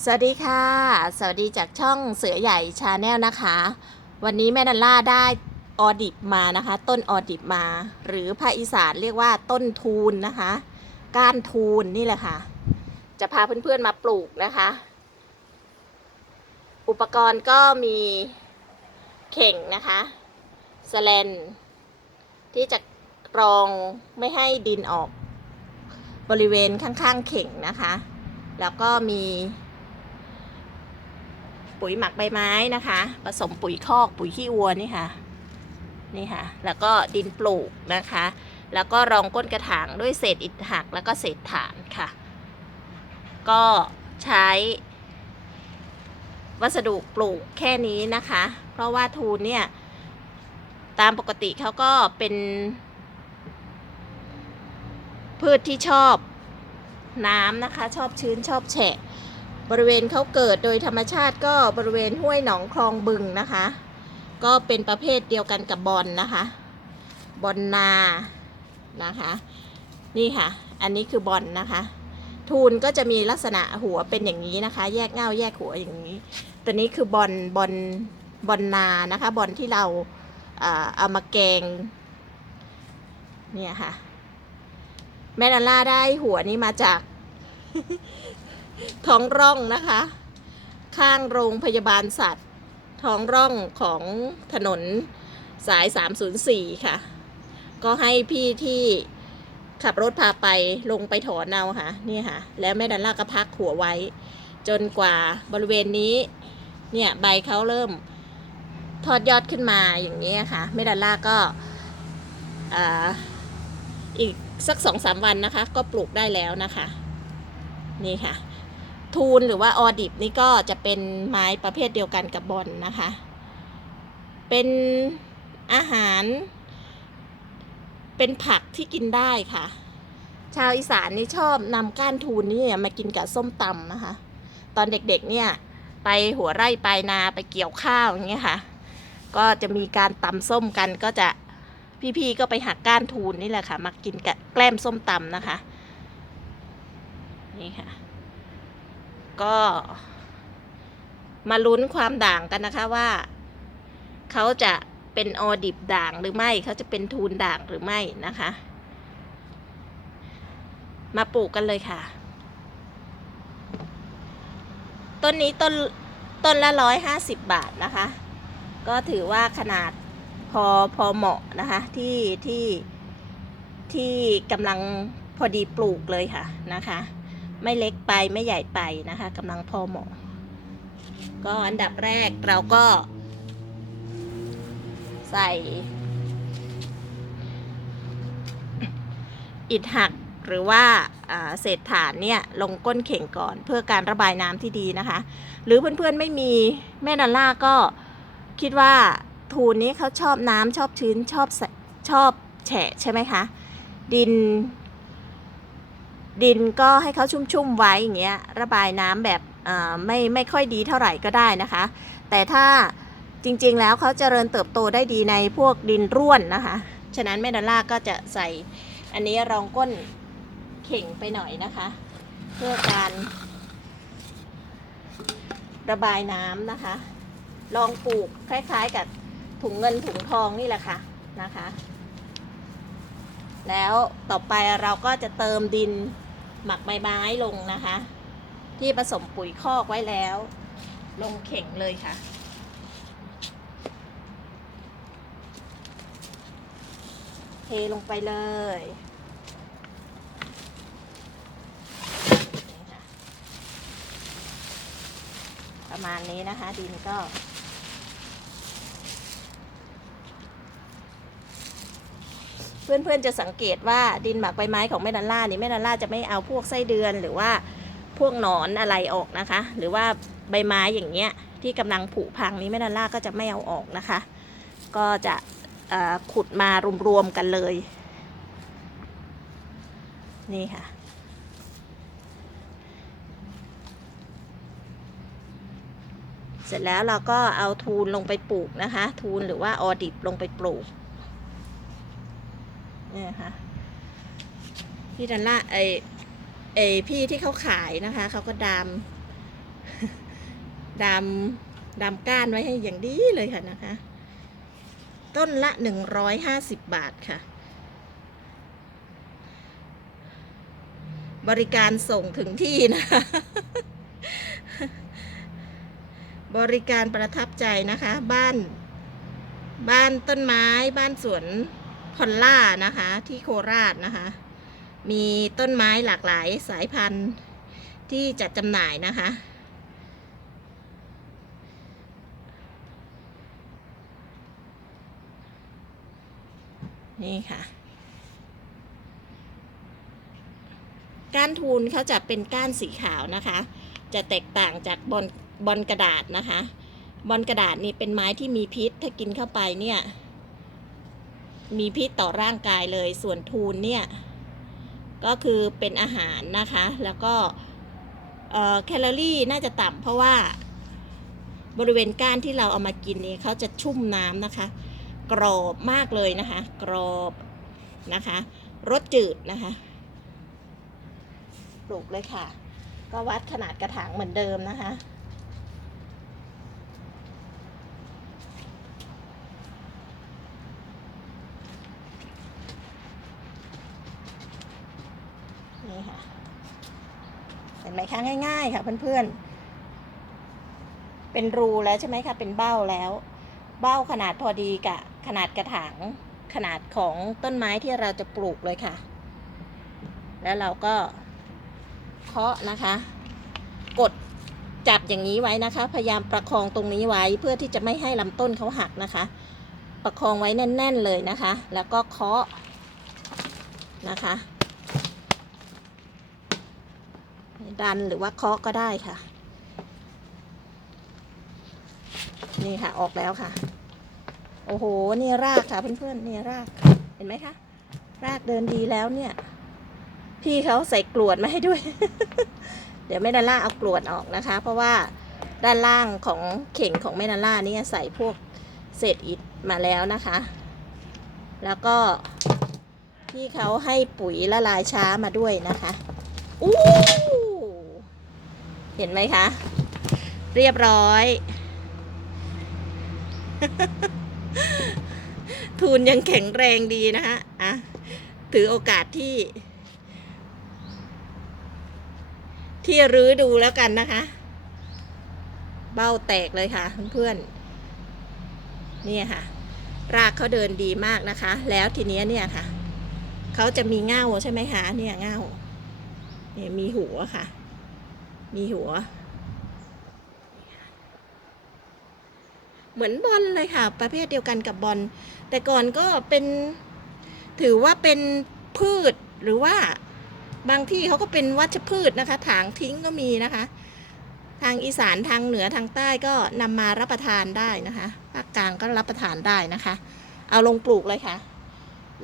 สวัสดีค่ะ สวัสดีจากช่องเสือใหญ่ชาแนลนะคะ วันนี้แม่นันล่าได้ออดิบมานะคะ ต้นออดิบมา หรือภาคอีสานเรียกว่าต้นทูนนะคะ ก้านทูนนี่แหละค่ะ จะพาเพื่อนๆมาปลูกนะคะ อุปกรณ์ก็มีเข่งนะคะสแลนที่จะกรองไม่ให้ดินออก บริเวณข้างๆเข่งนะคะ แล้วก็มี ปุ๋ยหมักใบไม้นะคะ ผสมปุ๋ยคอกปุ๋ยขี้วัวนี่ค่ะนี่ค่ะ แล้วก็ดินปลูกนะคะ แล้วก็รองก้นกระถางด้วยเศษอิฐหักแล้วก็เศษฐานค่ะ ก็ใช้วัสดุปลูกแค่นี้นะคะ เพราะว่าทูนเนี่ยตามปกติเขาก็เป็น พืชที่ชอบน้ำนะคะ ชอบชื้นชอบแฉะ บริเวณเขาเกิดโดยธรรมชาติก็บริเวณห้วยหนองคลองบึงนะคะ ก็เป็นประเภทเดียวกันกับบอลนะคะ บอลนานะคะ นี่ค่ะ อันนี้คือบอลนะคะ ทูนก็จะมีลักษณะหัวเป็นอย่างนี้นะคะ แยกเง่าแยกหัวอย่างนี้ ตัวนี้คือบอลบอลบอลนานะคะ บอลที่เราเอามาแกงเนี่ยค่ะ แม่นาล่าได้หัวนี้มาจาก ท้องร่องนะคะ ข้างโรงพยาบาลสัตว์ ท้องร่องของถนนสาย 304 ค่ะ ก็ให้พี่ที่ขับรถพาไปลงไปถอนเอาค่ะ นี่ค่ะ แล้วแม่ดันล่าก็พักหัวไว้ จนกว่าบริเวณนี้ เนี่ยใบเขาเริ่มทอดยอดขึ้นมาอย่างนี้ค่ะแม่ดันล่าก็ออีกสักสองสามวันนะคะ ก็ปลูกได้แล้วนะคะ นี่ค่ะ ทูนหรือว่าออดิบนี่ก็จะเป็นไม้ประเภทเดียวกันกับบอลนะคะ เป็นอาหาร เป็นผักที่กินได้ค่ะ ชาวอีสานนี่ชอบนำก้านทูนนี่มากินกับส้มตำนะคะ ตอนเด็กๆเนี่ยไปหัวไร่ไปนาไปเกี่ยวข้าวอย่างเงี้ยค่ะ ก็จะมีการตำส้มกันก็จะพี่ๆก็ไปหักก้านทูนนี่แหละค่ะมากินกับแกล้มส้มตำนะคะ นี่ค่ะ ก็ มาลุ้นความด่างกันนะคะว่า เขาจะเป็นออดิบด่างหรือไม่ เขาจะเป็นทูนด่างหรือไม่นะคะ มาปลูกกันเลยค่ะ ต้นนี้ต้นต้นละร้อยห้าสิบบาทนะคะ ก็ถือว่าขนาดพอพอเหมาะนะคะ ที่ที่ที่กำลังพอดีปลูกเลยค่ะนะคะ ไม่เล็กไปไม่ใหญ่ไปนะคะกำลังพอเหมาะก็อันดับแรกเราก็ ใส่ อิฐหักหรือว่าเศษฐานเนี่ยลงก้นเข่งก่อนเพื่อการระบายน้ำที่ดีนะคะ หรือเพื่อนๆไม่มีแม่นันล่าก็คิดว่าทูนนี้เขาชอบน้ำชอบชื้นชอบชอบแฉะใช่ไหมคะ ดิน ดินก็ให้เขาชุ่มๆไว้อย่างเงี้ยระบายน้ำแบบไม่ไม่ค่อยดีเท่าไหร่ก็ได้นะคะ แต่ถ้าจริงๆแล้วเขาจเจริญเติบโตได้ดีในพวกดินร่วนนะคะ ฉะนั้นแม่ดอลล่าก็จะใส่อันนี้รองก้นเข่งไปหน่อยนะคะ เพื่อการระบายน้ำนะคะ ลองปลูกคล้ายๆกับถุงเงินถุงทองนี่แหละค่ะนะคะ แล้วต่อไปเราก็จะเติมดิน หมักใบไม้ลงนะคะ ที่ผสมปุ๋ยคอกไว้แล้ว ลงเข่งเลยค่ะ เทลงไปเลยประมาณนี้นะคะดินก็ พื่อนๆจะสังเกตว่าดินหมักใบไม้ของแม่ดันล่านี่แม่ดันล่าจะไม่เอาพวกไส้เดือนหรือว่าพวกหนอนอะไรออกนะคะ หรือว่าใบไม้อย่างเงี้ยที่กำลังผุพังนี้แม่ดันล่าก็จะไม่เอาออกนะคะ ก็จะขุดมารวมๆกันเลย นี่ค่ะเสร็จแล้วเราก็เอาทูนลงไปปลูกนะคะ ทูนหรือว่าออดิบลงไปปลูก เนี่ยค่ะพี่ดันล่าไอไอพี่ที่เขาขายนะคะเขาก็ดามดำดำก้านไว้ให้อย่างดีเลยค่ะนะคะ ต้นละ150บาทค่ะ บริการส่งถึงที่นะคะบริการประทับใจนะคะ บ้าน บ้านต้นไม้ บ้านสวน พอลล่านะคะ ที่โคราชนะคะ มีต้นไม้หลากหลายสายพันธุ์ที่จัดจำหน่ายนะคะ นี่ค่ะ ก้านทูลเขาจะเป็นก้านสีขาวนะคะ จะแตกต่างจากบอลบอลกระดาษนะคะ บอลกระดาษนี่เป็นไม้ที่มีพิษถ้ากินเข้าไปเนี่ย มีพิษต่อร่างกายเลย ส่วนทูลเนี่ย ก็คือเป็นอาหารนะคะ แล้วก็แคลอรี่น่าจะต่ำเพราะว่า บริเวณก้านที่เราเอามากินนี่เขาจะชุ่มน้ำนะคะ กรอบมากเลยนะคะ กรอบนะคะรสจืดนะคะ ปลูกเลยค่ะ ก็วัดขนาดกระถางเหมือนเดิมนะคะ นี่ค่ะ เห็ นไหมคะง่ายๆค่ะเพื่อนๆ เป็นรูแล้วใช่ไหมคะเป็นเบ้าแล้ว เบ้าขนาดพอดีกับขนาดกระถางขนาดของต้นไม้ที่เราจะปลูกเลยค่ะ แล้วเราก็เคาะนะคะ กดจับอย่างนี้ไว้นะคะ พยายามประคองตรงนี้ไว้เพื่อที่จะไม่ให้ลำต้นเขาหักนะคะ ประคองไว้แน่น ๆเลยนะคะ แล้วก็เคาะนะคะ ดันหรือว่าเคาะก็ได้ค่ะ นี่ค่ะออกแล้วค่ะ โอ้โหนี่รากค่ะเพื่อนๆนี่รากเห็นไหมคะรากเดินดีแล้วเนี่ย พี่เขาใส่กรวดมาให้ด้วย เดี๋ยวแม่ดาล่าเอากรวดออกนะคะ เพราะว่าด้านล่างของเข่งของแม่ดาล่านี่ใส่พวกเศษอิฐมาแล้วนะคะ แล้วก็พี่เขาให้ปุ๋ยละลายช้ามาด้วยนะคะอู้ เห็นไหมคะ เรียบร้อย ทูนยังแข็งแรงดีนะคะอะ ถือโอกาสที่ ที่รื้อดูแล้วกันนะคะ เบ้าแตกเลยค่ะเพื่อนๆนี่ค่ะ รากเขาเดินดีมากนะคะ แล้วทีนี้เนี่ยค่ะเขาจะมีเง่าใช่ไหมคะเนี่ยเง่าเนี่ยมีหัวค่ะ มีหัว เหมือนบอลเลยค่ะ ประเภทเดียวกันกับบอล แต่ก่อนก็เป็นถือว่าเป็นพืชหรือว่าบางที่เขาก็เป็นวัชพืชนะคะ ถางทิ้งก็มีนะคะ ทางอีสานทางเหนือทางใต้ก็นำมารับประทานได้นะคะภาคกลางก็รับประทานได้นะคะ เอาลงปลูกเลยค่ะ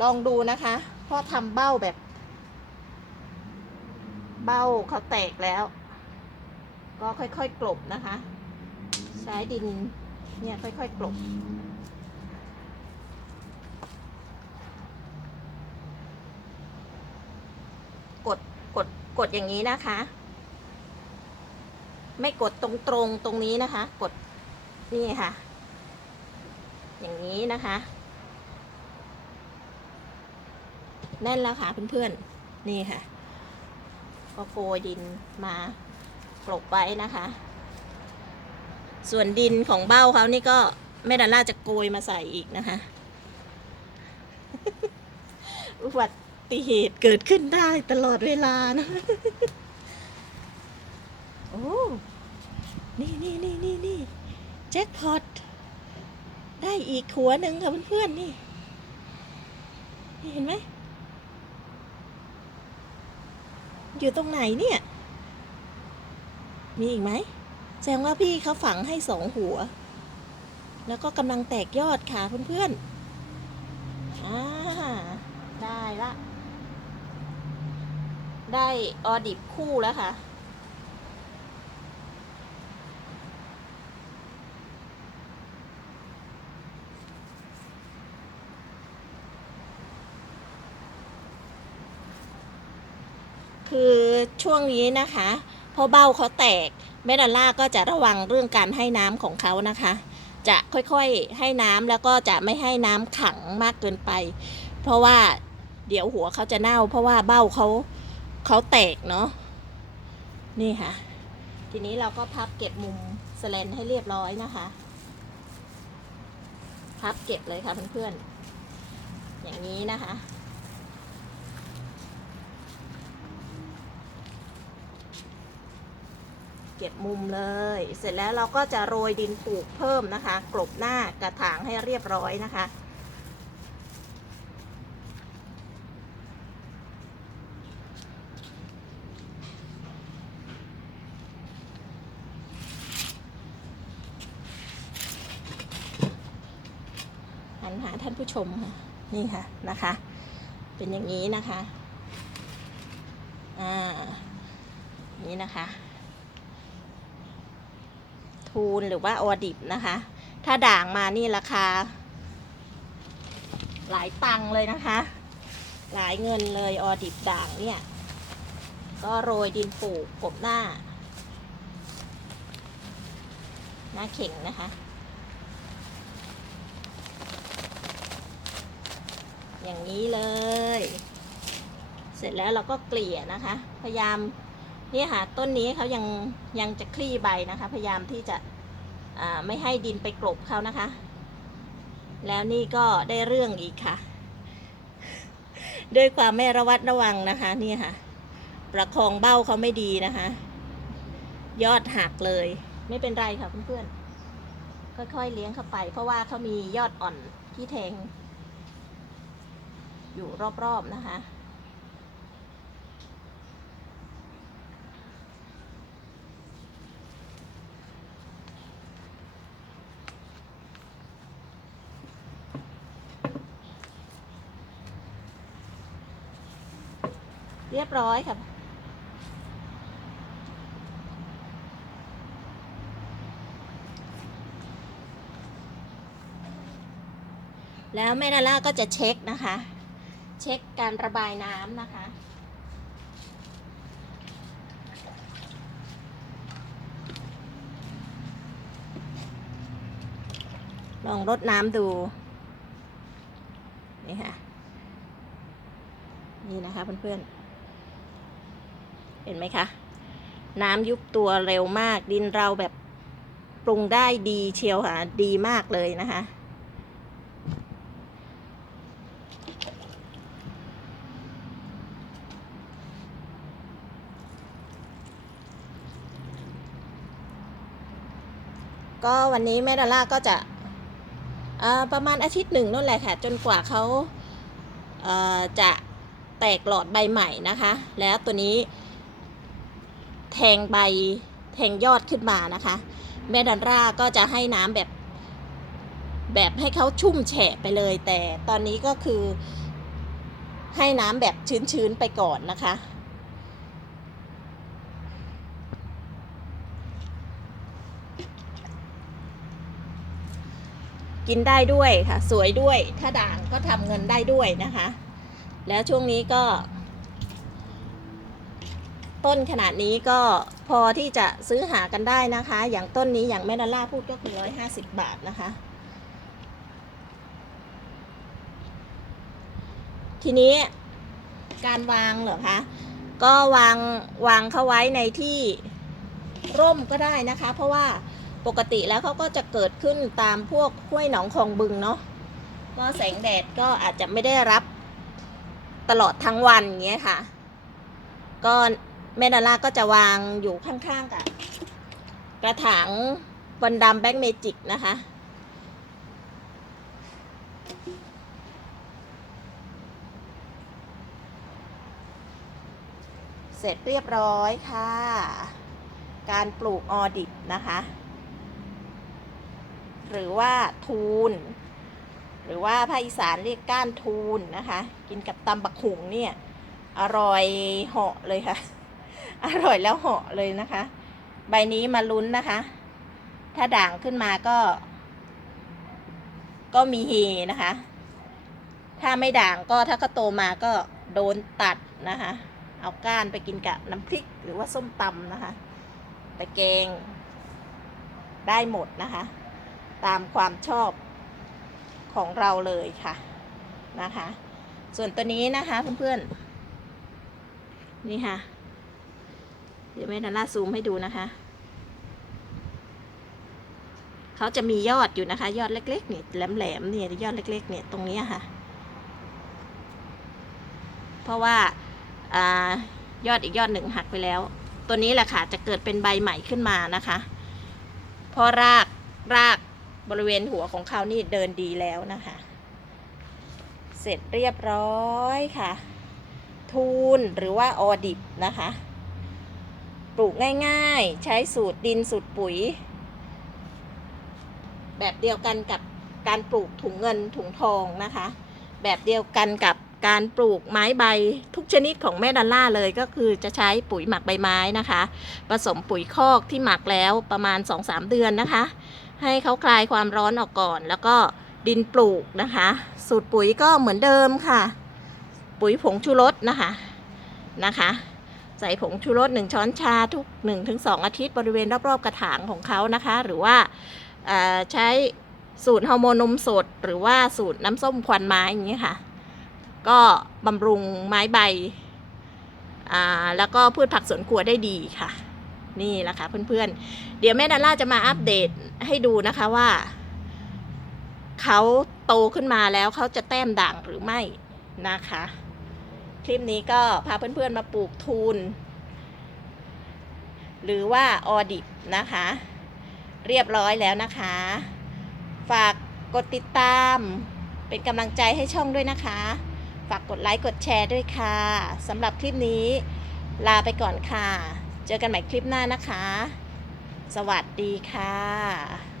ลองดูนะคะพราะทำเบ้าแบบ เบ้าเขาแตกแล้ว ก็ค่อยๆกลบนะคะ ใช้ดินเนี่ยค่อยๆกลบกดกดกดอย่างนี้นะคะ ไม่กดตรงตรงๆตรงนี้นะคะ กดนี่ค่ะ อย่างนี้นะคะ แน่นแล้วค่ะเพื่อนๆนี่ค่ะก็โกยดินมา กลบไว้นะคะ ส่วนดินของเบ้าเขานี่ก็แม่ดาล่าจะโกยมาใส่อีกนะคะ อุบัติเหตุเกิดขึ้นได้ตลอดเวลานะ โอ้ นี่นี่นี่นี่นี่แจ็คพอต ได้อีกหัวหนึ่งค่ะเพื่อนๆนี่นี่เห็นไหม อยู่ตรงไหนเนี่ย มีอีกไหมแสดงว่าพี่เขาฝังให้สองหัว แล้วก็กำลังแตกยอดค่ะเพื่อนๆอ่าได้ละ ได้ออดิบคู่แล้วค่ะคือช่วงนี้นะคะ ราะเบ้าเขาแตกแม่ดอลล่าก็จะระวังเรื่องการให้น้ำของเขานะคะ จะค่อยๆให้น้ำแล้วก็จะไม่ให้น้ำขังมากเกินไป เพราะว่าเดี๋ยวหัวเขาจะเน่า เพราะว่าเบ้าเขาเขาแตกเนาะนี่ค่ะ ทีนี้เราก็พับเก็บมุมสแลนให้เรียบร้อยนะคะ พับเก็บเลยค่ะเพื่อนๆอย่างนี้นะคะ เก็บมุมเลย เสร็จแล้วเราก็จะโรยดินปลูกเพิ่มนะคะ กลบหน้ากระถางให้เรียบร้อยนะคะ หันหาท่านผู้ชมนี่ค่ะนะคะ เป็นอย่างนี้นะคะ อ่า นี่นะคะูนหรือว่าออดิบนะคะ ถ้าด่างมานี่ราคา หลายตังค์เลยนะคะ หลายเงินเลยออดิบด่างเนี่ย ก็โรยดินปลูกกบหน้า หน้าเข่งนะคะ อย่างนี้เลย เสร็จแล้วเราก็เกลี่ยนะคะ พยายาม นี่ค่ะต้นนี้เขายังยังจะคลี่ใบนะคะ พยายามที่จะไม่ให้ดินไปกลบเขานะคะ แล้วนี่ก็ได้เรื่องอีกค่ะ ด้วยความไม่ระวัดระวังนะคะนี่ค่ะ ประคองเบ้าเขาไม่ดีนะคะ ยอดหักเลย ไม่เป็นไรค่ะเพื่อนๆค่อยๆเลี้ยงเข้าไป เพราะว่าเขามียอดอ่อนที่แทง อยู่รอบๆนะคะ เรียบร้อยค่ะ แล้วแม่นาล่าก็จะเช็คนะคะ เช็คการระบายน้ำนะคะลองรดน้ำดู นี่ค่ะ นี่นะคะเพื่อนๆ เห็นไหมคะ น้ำยุบตัวเร็วมาก ดินเราแบบปรุงได้ดีเชียวค่ะ ดีมากเลยนะคะ ก็วันนี้แม่ดาล่าก็จะประมาณอาทิตย์หนึ่งนั่นแหละค่ะ จนกว่าเขาจะแตกหลอดใบใหม่นะคะ แล้วตัวนี้ แทงใบแทงยอดขึ้นมานะคะ แม่ดันร่าก็จะให้น้ำแบบ แบบให้เขาชุ่มแฉะไปเลย แต่ตอนนี้ก็คือ ให้น้ำแบบชื้นๆไปก่อนนะคะกินได้ด้วยค่ะ สวยด้วย ถ้าด่างก็ทำเงินได้ด้วยนะคะ แล้วช่วงนี้ก็ ต้นขนาดนี้ก็พอที่จะซื้อหากันได้นะคะ อย่างต้นนี้อย่างแม่ดอลล่าพูดก็คือร้อยห้าสิบบาทนะคะ ทีนี้การวางเหรอคะ ก็วางวางเขาไว้ในที่ร่มก็ได้นะคะ เพราะว่าปกติแล้วเขาก็จะเกิดขึ้นตามพวกห้วยหนองคลองบึงเนาะก็แสงแดดก็อาจจะไม่ได้รับตลอดทั้งวันอย่างเงี้ยค่ะก็ แม่ดาราก็จะวางอยู่ข้างๆกับกระถางวันดำแบ็กเมจิกนะคะ เสร็จเรียบร้อยค่ะ การปลูกออดิบนะคะ หรือว่าทูน หรือว่าภาคอีสานเรียกก้านทูนนะคะ กินกับตำบักหุงเนี่ย อร่อยเหาะเลยค่ะ อร่อยแล้วเหาะเลยนะคะ ใบนี้มาลุ้นนะคะ ถ้าด่างขึ้นมาก็ ก็มีเฮนะคะ ถ้าไม่ด่างก็ถ้าก็โตมาก็โดนตัดนะคะ เอาก้านไปกินกับน้ำพริกหรือว่าส้มตำนะคะตะแกงได้หมดนะคะ ตามความชอบของเราเลยค่ะนะคะ ส่วนตัวนี้นะคะเพื่อนๆนี่ค่ะ เดี๋ยวแม่ดาล่าซูมให้ดูนะคะ เขาจะมียอดอยู่นะคะ ยอดเล็กๆเนี่ยแหลมๆเนี่ยยอดเล็กๆเนี่ยตรงนี้ค่ะ เพราะว่าอายอดอีกยอดหนึ่งหักไปแล้ว ตัวนี้แหละค่ะจะเกิดเป็นใบใหม่ขึ้นมานะคะ เพราะรากรากบริเวณหัวของเขานี่เดินดีแล้วนะคะ เสร็จเรียบร้อยค่ะ ทูนหรือว่าออดิบนะคะ ปลูกง่ายๆ ใช้สูตรดินสูตรปุ๋ย แบบเดียวกันกับการปลูกถุงเงินถุงทองนะคะ แบบเดียวกันกับการปลูกไม้ใบทุกชนิดของแม่ดัลล่าเลยก็คือจะใช้ปุ๋ยหมักใบไม้นะคะ ผสมปุ๋ยคอกที่หมักแล้วประมาณ 2-3 เดือนนะคะ ให้เขาคลายความร้อนออกก่อน แล้วก็ดินปลูกนะคะ สูตรปุ๋ยก็เหมือนเดิมค่ะ ปุ๋ยผงชูรสนะคะนะคะ ใส่ผงชูรส 1 ช้อนชาทุก 1-2 อาทิตย์บริเวณรอบๆกระถางของเขานะคะ หรือว่าใช้สูตรฮอร์โมนนมสด หรือว่าสูตรน้ำส้มควันไม้อย่างนี้ค่ะ ก็บำรุงไม้ใบ แล้วก็พืชผักสวนครัวได้ดีค่ะ นี่แหละค่ะเพื่อนๆ เดี๋ยวแม่ดาล่าจะมาอัปเดตให้ดูนะคะว่าเขาโตขึ้นมาแล้วเขาจะแต้มด่างหรือไม่นะคะ ลิปนี้ก็พาเพื่อนๆมาปลูกทูนหรือว่าออดิบนะคะ เรียบร้อยแล้วนะคะ ฝากกดติดตามเป็นกำลังใจให้ช่องด้วยนะคะ ฝากกดไลค์กดแชร์ด้วยค่ะสำหรับคลิปนี้ลาไปก่อนค่ะ เจอกันใหม่คลิปหน้านะคะ สวัสดีค่ะ